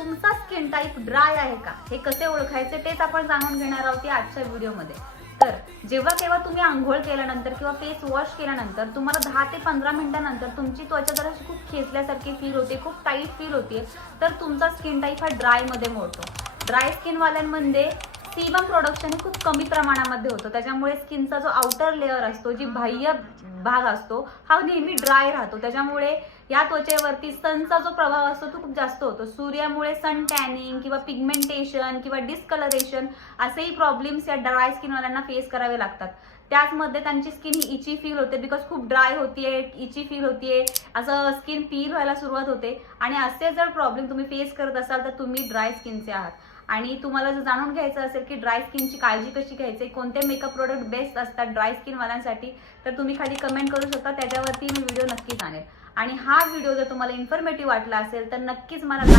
तुमचा skin type dry आहे का हे कसे ओळखायचे तेच आपण जाणून घेणार आहोत आजच्या व्हिडिओमध्ये। तर जेव्हा केव्हा तुम्ही आंघोळ केल्यानंतर किंवा फेस वॉश केल्यानंतर तुम्हाला 10 ते 15 मिनिटांनंतर तुमची त्वचा जरा खूप खेचल्यासारखी फील होते, खूप टाईट फील होते, तर तुमचा स्किन टाईप हा ड्राय मध्ये मोडतो। ड्राय स्किन वाल्यांमध्ये सीबम प्रोडक्शन हे खूप कमी प्रमाणामध्ये होतं, त्याच्यामुळे स्किनचा जो आउटर लेअर असतो, जी बाह्य भाग असतो, हा नेहमी ड्राय राहतो। त्याच्यामुळे या त्वचेवरती सनचा जो प्रभाव असतो तो खूप जास्त होतो। सूर्यामुळे सन टॅनिंग किंवा पिगमेंटेशन किंवा डिस्कलरेशन असेही प्रॉब्लेम्स या ड्राय स्किन वाल्यांना फेस करावे लागतात। त्याचमध्ये त्यांची स्किन ही इची फील होते, बिकॉज खूप ड्राय होतीये, इची फील होतीये, असं स्किन पील व्हायला सुरुवात होते। आणि असे जर प्रॉब्लेम तुम्ही फेस करत असाल तर तुम्ही ड्राय स्किनचे आहात। आणि तुम्हाला जर जाणून घ्यायचं असेल की ड्राय स्किनची काळजी कशी घ्यायची, कोणते मेकअप प्रोडक्ट बेस्ट असतात ड्राय स्किन वाल्यांसाठी, तर तुम्ही खाली कमेंट करू शकता, त्याच्यावरती मी व्हिडिओ नक्कीच आणेल। आणि हा व्हिडिओ जर तुम्हाला इन्फॉर्मेटिव्ह वाटला असेल तर नक्कीच मला